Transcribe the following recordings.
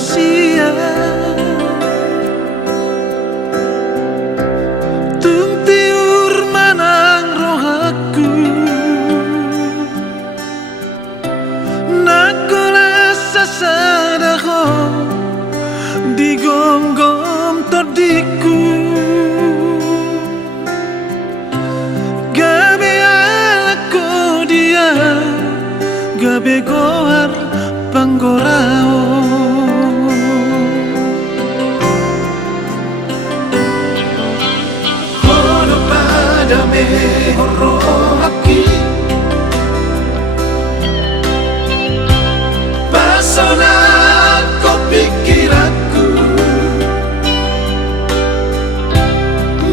sia-sia. Tung tiur manang rohaku, nakola sasadaho digom-gom tordiku. Gabe aku dia, gabe goar panggorao. Hono pada me horo aki, pasona ko pikiranku,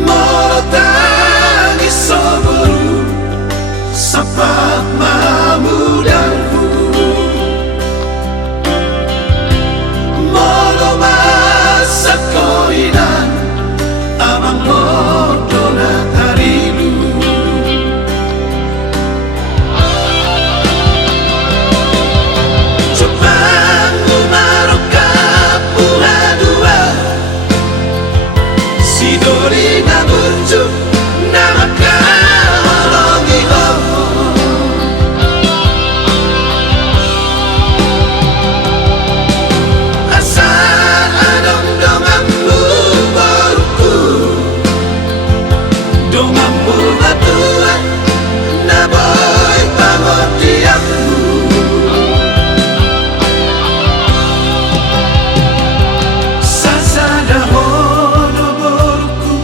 moro tangi soboru sapat mamudarku. Moro masa koinan amang modona tarilu. Cupang umaroka pula dua, sidori na burjuk nama kalongi ho. Asal adong dongammu baruku, dongammu batua na boy pamodiakmu. Sasada hono boruku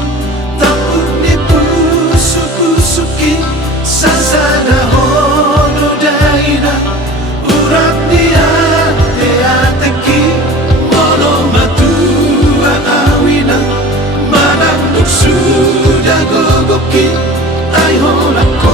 tampun ni pusu-pusuki. Sasada hono daina urat dia teateki. Mono matua awina mananduk sudah gogoki. Ai hola ko